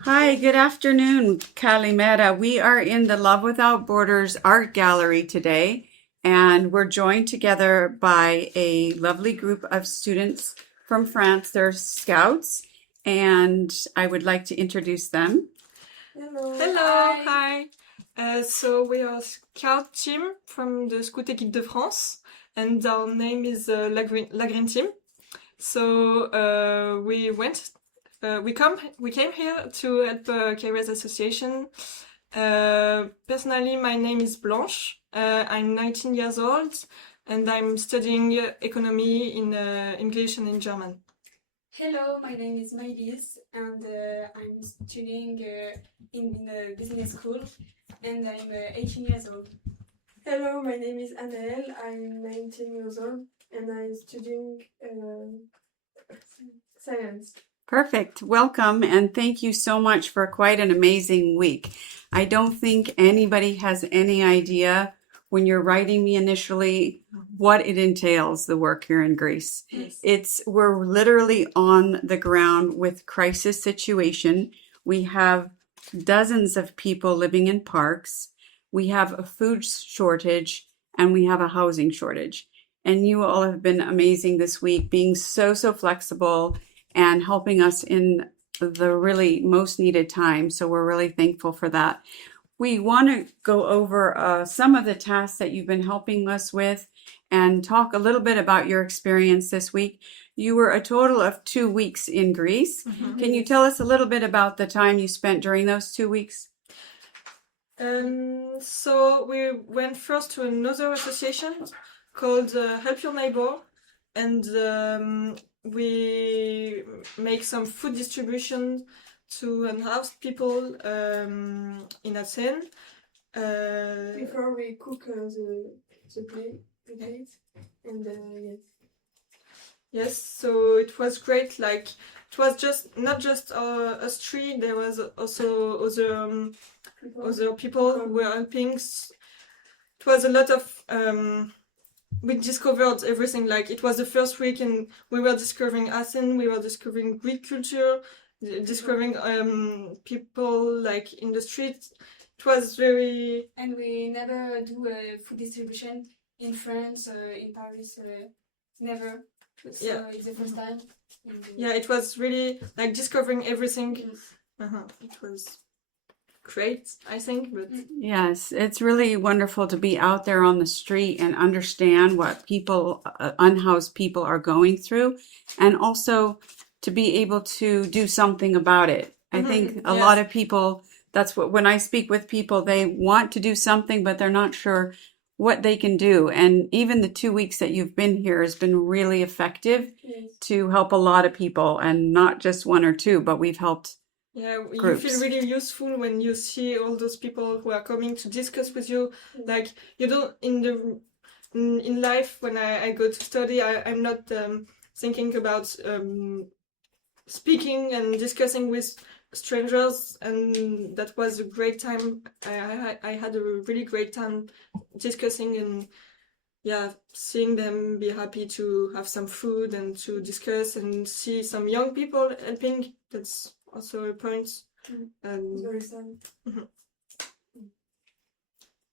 Hi, good afternoon, Kalimera. We are in the Love Without Borders Art Gallery today, and we're joined together by a lovely group of students from France. They're scouts, and I would like to introduce them. Hello, hi. So we are scout team from the Scout Équipe de France, and our name is La Green Team. So we came here to help Kairos Association. Personally, my name is Blanche. I'm 19 years old, and I'm studying economy in English and in German. Hello, my name is Maëlys, and I'm studying in a business school, and I'm 18 years old. Hello, my name is Anaël. I'm 19 years old, and I'm studying science. Perfect. Welcome, and thank you so much for quite an amazing week. I don't think anybody has any idea when you're writing me initially what it entails, the work here in Greece. Yes. We're literally on the ground with crisis situation. We have dozens of people living in parks. We have a food shortage, and we have a housing shortage. And you all have been amazing this week, being so flexible and helping us in the really most needed time. So we're really thankful for that. We want to go over some of the tasks that you've been helping us with and talk a little bit about your experience this week. You were a total of 2 weeks in Greece. Mm-hmm. Can you tell us a little bit about the time you spent during those 2 weeks? So we went first to another association called Help Your Neighbor, and we make some food distribution to unhoused people in Athens. Before we cook the plate, and yes. Yes, so it was great. Like it was just not just us three. There was also other people who were helping. It was a lot of. We discovered everything. Like it was the first week, and we were discovering Athens. We were discovering Greek culture, discovering people like in the street. It was very. And we never do food distribution in France, in Paris, never. So Yeah. it's the first time. Yeah, it was really like discovering everything. Yes. It was great, I think, but Yes, it's really wonderful to be out there on the street and understand what people, unhoused people are going through, and also to be able to do something about it. I think a lot of people, that's what, when I speak with people, they want to do something, but they're not sure what they can do. And even the 2 weeks that you've been here has been really effective to help a lot of people, and not just one or two, but we've helped groups. You feel really useful when you see all those people who are coming to discuss with you. Like you don't in life when I go to study, I'm not thinking about speaking and discussing with strangers, and that was a great time. I had a really great time discussing and seeing them be happy to have some food and to discuss and see some young people helping. That's also a point. Very sad.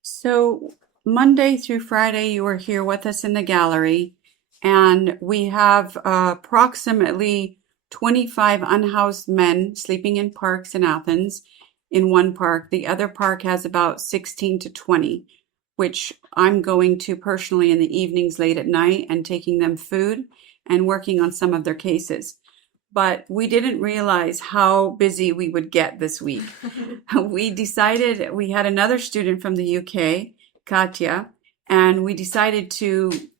So Monday through Friday, you were here with us in the gallery, and we have approximately 25 unhoused men sleeping in parks in Athens. In one park, the other park has about 16 to 20, which I'm going to personally in the evenings late at night and taking them food and working on some of their cases. But we didn't realize how busy we would get this week. We decided, we had another student from the UK, Katya, and we decided to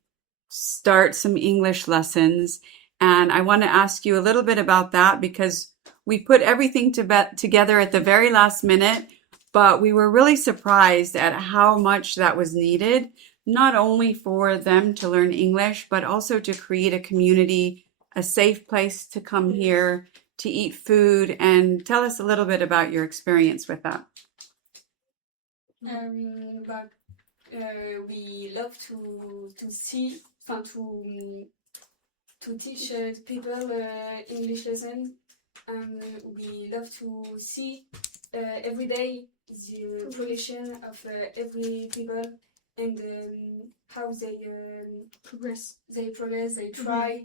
start some English lessons. And I want to ask you a little bit about that, because we put everything together at the very last minute, but we were really surprised at how much that was needed, not only for them to learn English, but also to create a community, a safe place to come here, to eat food. And tell us a little bit about your experience with that. But we love to see, to teach people English lesson, and we love to see every day the progression of every people and how they Progress. they progress, they try,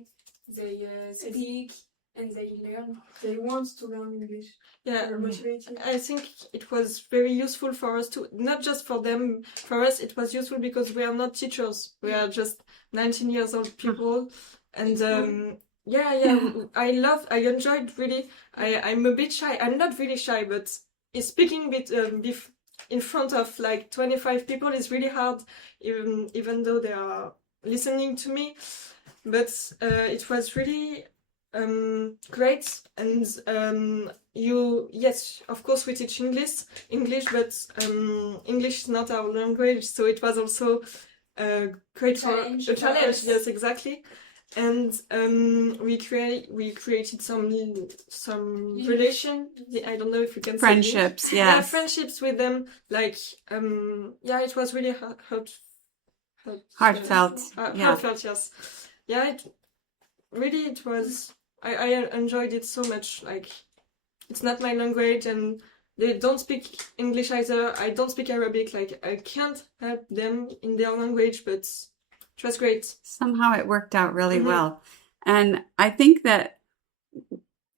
they speak, and they learn. They want to learn English. Yeah, They're motivated. I think it was very useful for us to, not just for them, for us it was useful because we are not teachers. We are just 19 years old people. And I enjoyed really, I'm a bit shy. I'm not really shy, but speaking in front of like 25 people is really hard, even though they are listening to me. But it was really great, and yes, of course we teach English, but English is not our language, so it was also great for a challenge. Yes, exactly. And we created some relation. I don't know if you can Friendships, say yeah, yes. friendships with them. Like it was really Heartfelt, yeah. Heartfelt, yes. Yeah, it was. I enjoyed it so much. Like, it's not my language, and they don't speak English either. I don't speak Arabic. Like, I can't help them in their language, but it was great. Somehow it worked out really well. And I think that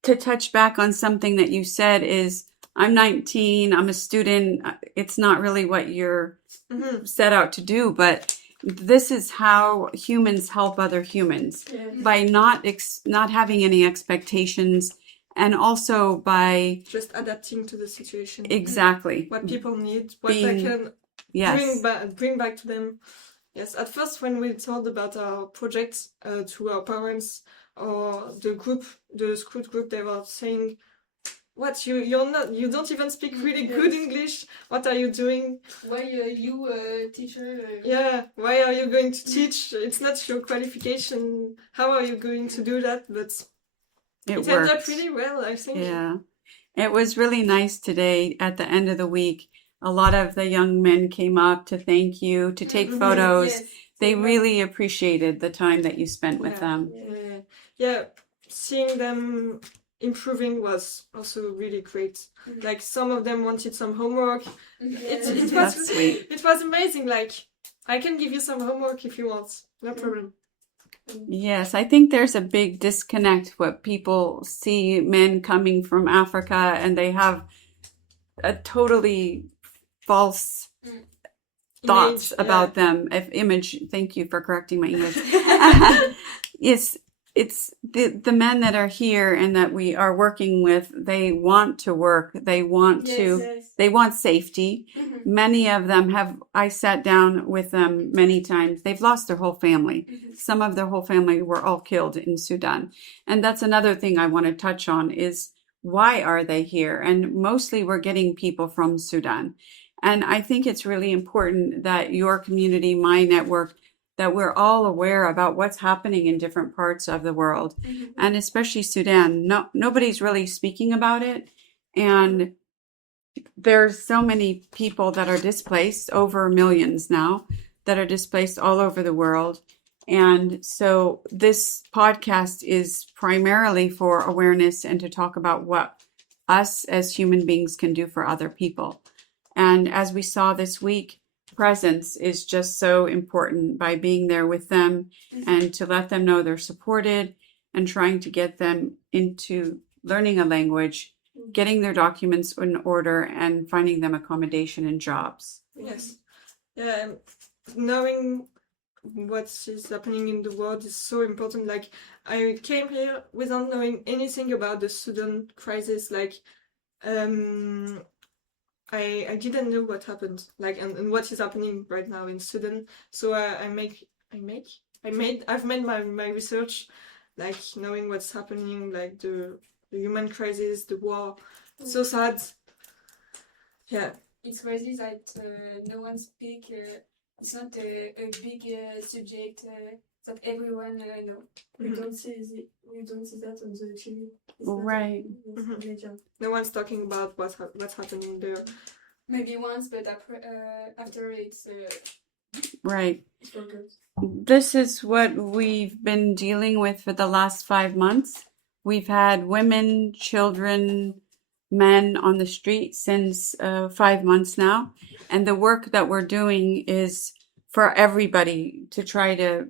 to touch back on something that you said is, I'm 19, I'm a student. It's not really what you're set out to do, but this is how humans help other humans, by not having any expectations, and also by just adapting to the situation. Exactly. What people need, what they can bring back to them. Yes, at first when we told about our project to our parents or the school group, they were saying, "What, you don't even speak really good English. What are you doing? Why are you a teacher? Yeah, why are you going to teach? It's not your qualification. How are you going to do that?" But it ended up really well, I think. Yeah, it was really nice today. At the end of the week, a lot of the young men came up to thank you, to take photos. Yes. They really appreciated the time that you spent with them. Yeah, seeing them improving was also really great. Like, some of them wanted some homework. It was sweet. It was amazing. Like, I can give you some homework if you want. No problem. Yes, I think there's a big disconnect when people see men coming from Africa and they have a totally false thoughts about them. Image, thank you for correcting my English. It's the men that are here and that we are working with, they want to work. They want they want safety. Many of them I sat down with them many times. They've lost their whole family. Some of their whole family were all killed in Sudan. And that's another thing I want to touch on is, why are they here? And mostly we're getting people from Sudan. And I think it's really important that your community, my network, that we're all aware about what's happening in different parts of the world, and especially Sudan. Nobody's really speaking about it. And there's so many people that are displaced, over millions now, that are displaced all over the world. And so this podcast is primarily for awareness and to talk about what us as human beings can do for other people. And as we saw this week, presence is just so important, by being there with them and to let them know they're supported, and trying to get them into learning a language, getting their documents in order, and finding them accommodation and jobs. Yes. Yeah, knowing what is happening in the world is so important. Like, I came here without knowing anything about the Sudan crisis. Like, I didn't know what happened, like, and what is happening right now in Sudan. So I've made my research, like, knowing what's happening, like the human crisis, the war. It's so sad. Yeah. It's crazy that no one speak. It's not a big subject that everyone know. We don't see that on the TV. Right. No one's talking about what's happening there. Maybe once, but after it's right. This is what we've been dealing with for the last 5 months. we've had women, children, men on the street since 5 months now. And the work that we're doing is for everybody to try to,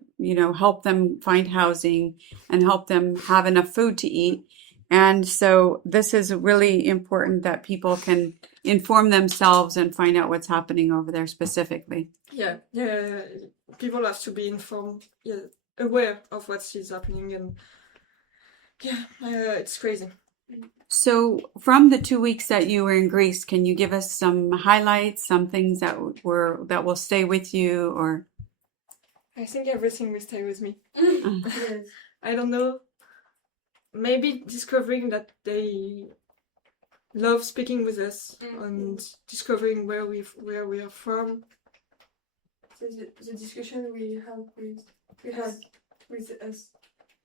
help them find housing and help them have enough food to eat. And so this is really important that people can inform themselves and find out what's happening over there specifically. Yeah, people have to be informed, aware of what is happening, and it's crazy. So from the 2 weeks that you were in Greece, can you give us some highlights, some things that will stay with you, or? I think everything will stay with me. Yes. I don't know. Maybe discovering that they love speaking with us and discovering where we are from. So the discussion we had with us.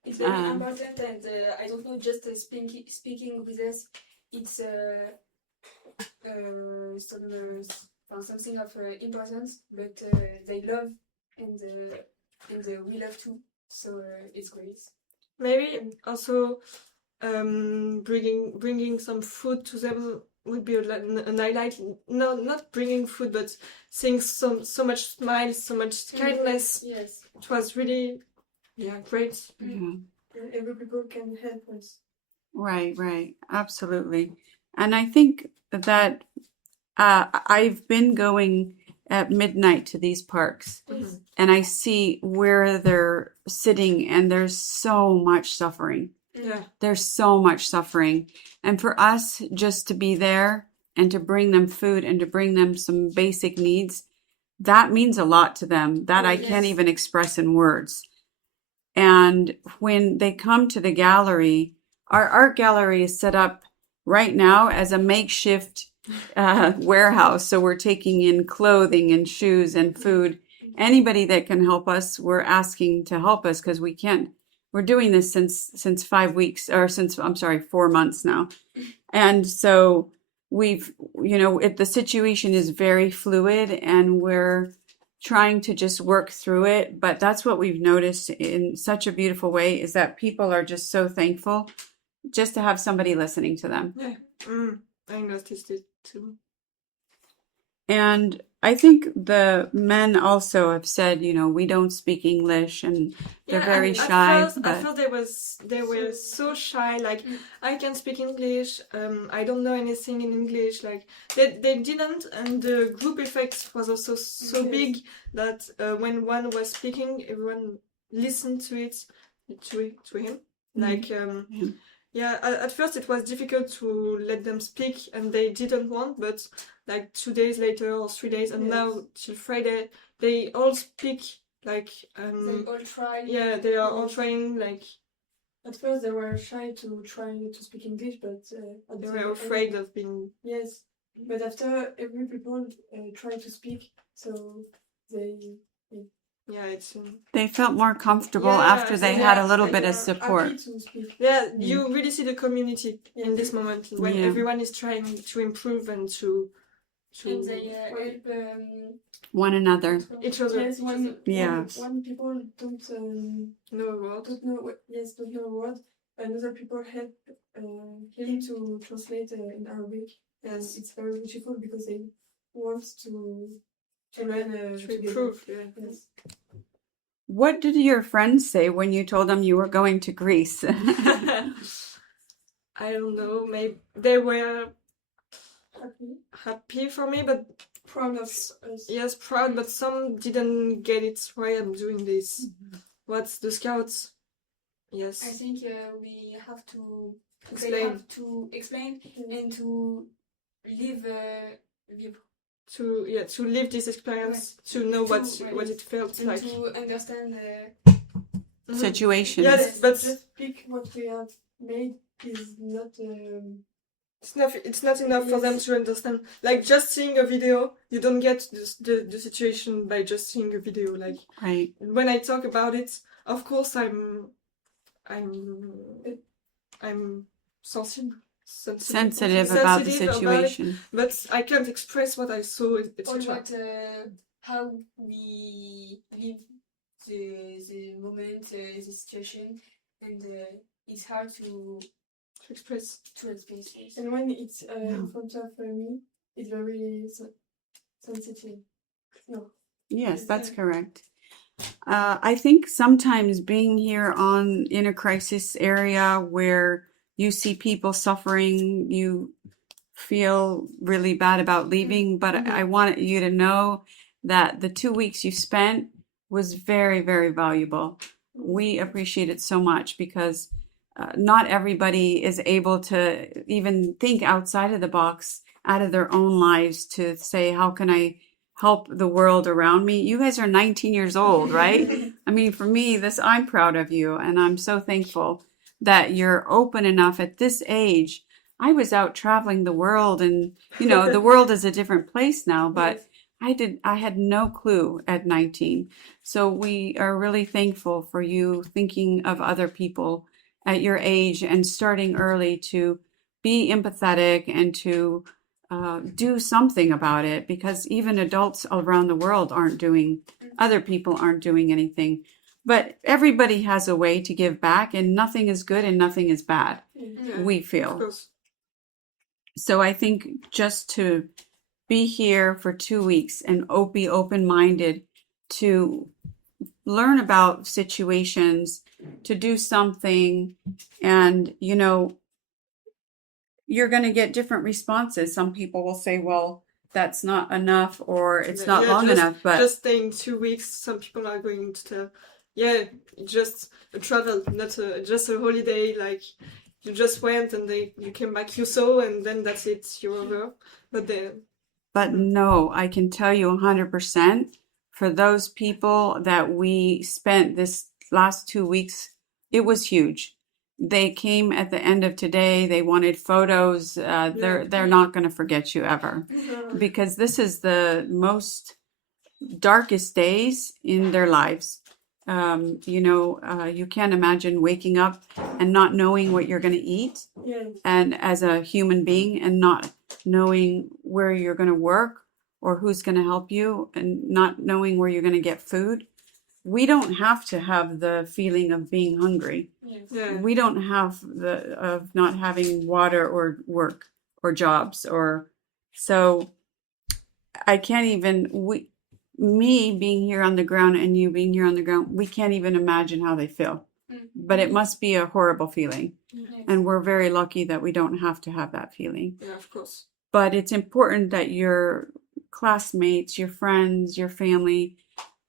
It's very important, and I don't know, just speaking with us, it's something of importance, but they love and we love too, so it's great. Maybe also bringing some food to them would be an highlight. No, not bringing food, but seeing so much smiles, so much kindness. Yes. It was really, great. Yeah. Every people can help us. Right, absolutely. And I think that I've been going at midnight to these parks, and I see where they're sitting, and there's so much suffering. Yeah. There's so much suffering. And for us just to be there and to bring them food and to bring them some basic needs, that means a lot to them that I can't even express in words. And when they come to the gallery, our art gallery is set up right now as a makeshift warehouse. So we're taking in clothing and shoes and food. Anybody that can help us, we're asking to help us because we can't. We're doing this since 5 weeks, or 4 months now. And so the situation is very fluid, and we're trying to just work through it. But that's what we've noticed in such a beautiful way, is that people are just so thankful just to have somebody listening to them. Yeah, I noticed it too. And I think the men also have said, we don't speak English, and they're very shy. At first they were so shy. Like, I can speak English. I don't know anything in English. Like, they didn't, and the group effect was also so big that when one was speaking, everyone listened to it, to him. Like, at first it was difficult to let them speak, and they didn't want, but like 2 days later or 3 days, and now till Friday, they all speak, like, they all try. Yeah, they are all trying, like. At first they were shy to try to speak English, but they were afraid of being. Yes, but after every people try to speak, so they. Yeah, it's. They felt more comfortable after they had a little bit of support. Yeah, you really see the community in this moment when everyone is trying to improve and to. And they help one another. Each other. Yes, when people don't know a word. Don't know a word. Another people help him to translate in Arabic. Yes, it's very beautiful because they want to learn to improve. Yeah. Yes. What did your friends say when you told them you were going to Greece? I don't know. Maybe they were happy for me, but proud of us. Yes, proud, but some didn't get it why I'm doing this. What's the scouts? Yes. I think we have to explain and to live. To live this experience, to know what it felt and like, to understand the situation. Yes, but just speak what we have made is not. It's not enough for them to understand. Like, just seeing a video, you don't get the situation by just seeing a video. Like, right. When I talk about it, of course I'm sensitive about the situation, but I can't express what I saw, etc. How we live the moment, the situation, and it's hard to express. express it. And when it's in front of me, it's very sensitive. No. Yes, that's correct. I think sometimes being here in a crisis area where you see people suffering, you feel really bad about leaving, but I want you to know that the 2 weeks you spent was very, very valuable. We appreciate it so much because not everybody is able to even think outside of the box, out of their own lives to say, how can I help the world around me? You guys are 19 years old, right? I mean, for me, I'm proud of you, and I'm so thankful that you're open enough at this age. I was out traveling the world, and the world is a different place now, but I had no clue at 19. So we are really thankful for you thinking of other people at your age and starting early to be empathetic and to do something about it, because even adults around the world other people aren't doing anything. But everybody has a way to give back, and nothing is good and nothing is bad, we feel. Of course. So I think just to be here for 2 weeks and be open-minded to learn about situations, to do something, and you're going to get different responses. Some people will say, well, that's not enough, or it's not long enough. But just staying 2 weeks, some people are going to tell, just a travel, not just a holiday, like you just went and you came back, you saw, and then that's it, you're over. But no, I can tell you 100%, for those people that we spent this last 2 weeks, it was huge. They came at the end of today. They wanted photos. They're not going to forget you ever, because this is the most darkest days in their lives. You can't imagine waking up and not knowing what you're going to eat, and as a human being, and not knowing where you're going to work or who's going to help you, and not knowing where you're going to get food. We don't have to have the feeling of being hungry. We don't have of not having water or work or jobs, so I can't even, me being here on the ground and you being here on the ground, we can't even imagine how they feel. But it must be a horrible feeling. And we're very lucky that we don't have to have that feeling. Yeah, of course. But it's important that your classmates, your friends, your family,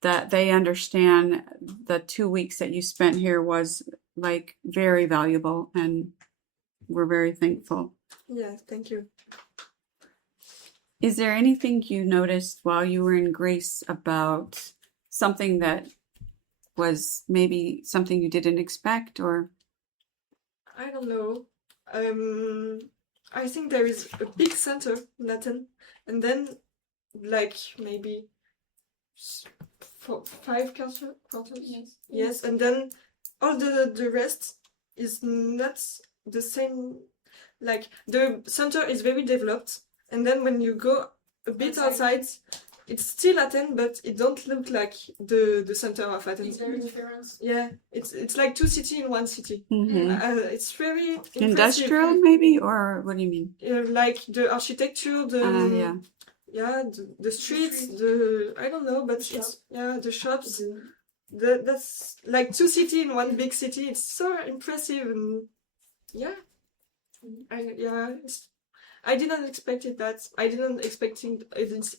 that they understand the 2 weeks that you spent here was like very valuable, and we're very thankful. Yeah, thank you. Is there anything you noticed while you were in Greece about something that was maybe something you didn't expect, or? I don't know. I think there is a big center in Athens, and then like maybe 5 quarters. Yes, and then all the rest is not the same. Like the center is very developed, and then when you go a bit outside, it's still Athens, but it don't look like the center of Athens. It's very different. Yeah, it's like 2 cities in 1 city. It's very industrial, maybe, or what do you mean? Like the architecture, the streets, I don't know, but the shops. That's like 2 cities in 1 big city. It's so impressive, and I didn't expect it. That I didn't expect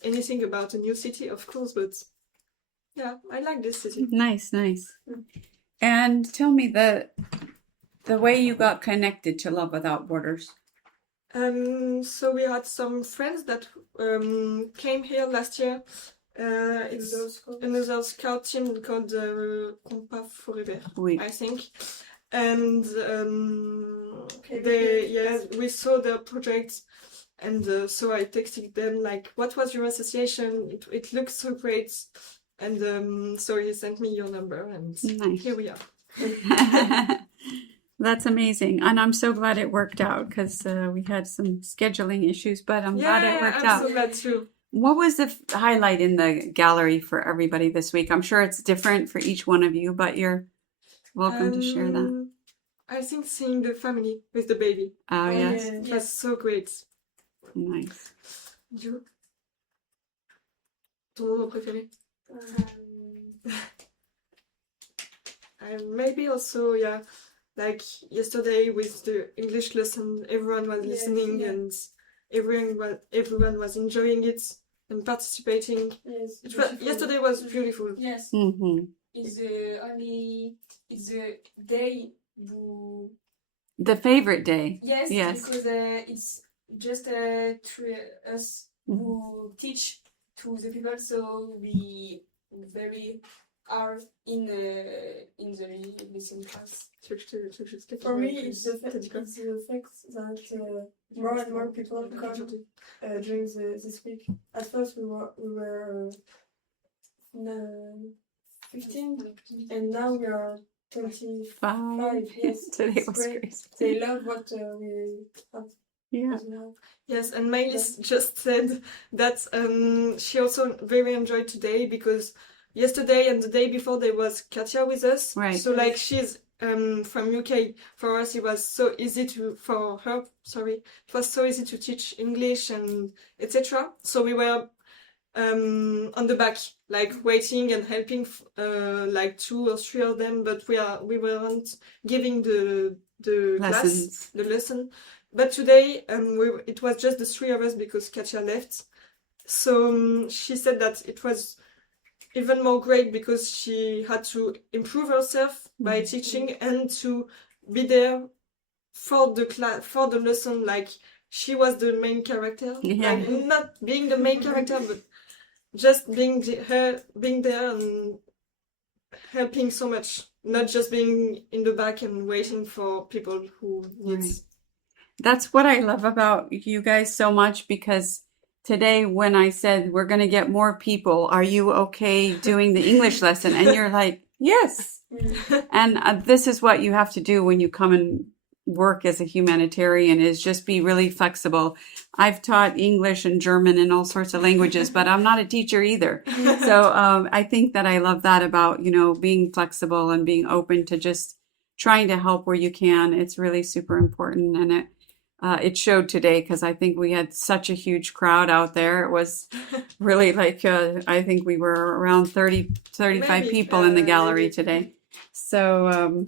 anything about a new city, of course, but I like this city. Nice. And tell me the way you got connected to Love Without Borders. So we had some friends that came here last year. It's another scout team called Compas Forever, I think. And we saw the project, and so I texted them like, "What was your association? It looks so great." And so he sent me your number, and here we are. That's amazing, and I'm so glad it worked out, because we had some scheduling issues, but I'm glad it worked out. I'm so glad too. What was the highlight in the gallery for everybody this week? I'm sure it's different for each one of you, but you're welcome to share that. I think seeing the family with the baby. Oh, yes. yeah. It was so great. Nice. You? Ton moment préféré? And maybe also, yeah, like yesterday with the English lesson, everyone was Yes, listening yeah. and everyone was enjoying it and participating. Yes, Yesterday was beautiful. Yes, Mm-hmm. it's the day who The favorite day. yes, Yes. because it's just us who teach to the people, so we very are in the lesson class. For me, it's the fact that more and more people come during this week. At first, we were 15, and now we are 25. Yes, Today it's was great. crazy. They love what we have Yeah. as well. Yes, and Maëlys just said that she also very enjoyed today because yesterday and the day before there was Katya with us. Right. So like she's from UK. For us, it was so easy it was so easy to teach English and etc. So we were on the back, like waiting and helping like 2 or 3 of them, but we weren't giving the class, Lessons. the lesson. But today it was just the 3 of us because Katya left. So she said that it was even more great because she had to improve herself by teaching and to be there for the class, for the lesson. Like she was the main character, Yeah. like not being the main character, but just being there and helping so much, not just being in the back and waiting for people who need. Right. That's what I love about you guys so much, because today when I said we're going to get more people, are you okay doing the English lesson? And you're like, yes. And this is what you have to do when you come and work as a humanitarian, is just be really flexible. I've taught English and German and all sorts of languages, but I'm not a teacher either. So I think that I love that about, being flexible and being open to just trying to help where you can. It's really super important. And it showed today, because I think we had such a huge crowd out there. It was really like, I think we were around 30, 35 Maybe, people in the gallery maybe. today. So,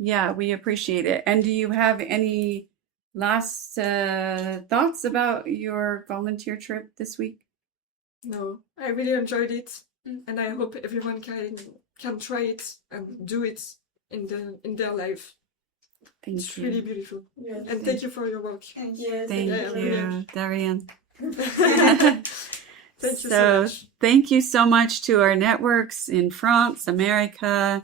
yeah, we appreciate it. And do you have any last thoughts about your volunteer trip this week? No, I really enjoyed it, and I hope everyone can try it and do it in their life. Thank It's you. really beautiful. Yes. And thank you for your work. Yes, Thank Yeah, you, Darian. Thank you so much. Thank you so much to our networks in France, America,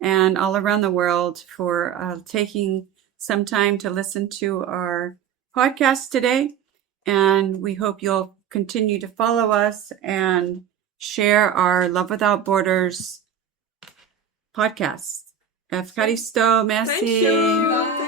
and all around the world for taking some time to listen to our podcast today. And we hope you'll continue to follow us and share our Love Without Borders podcast. Efkaristo, merci. Thank you. Bye.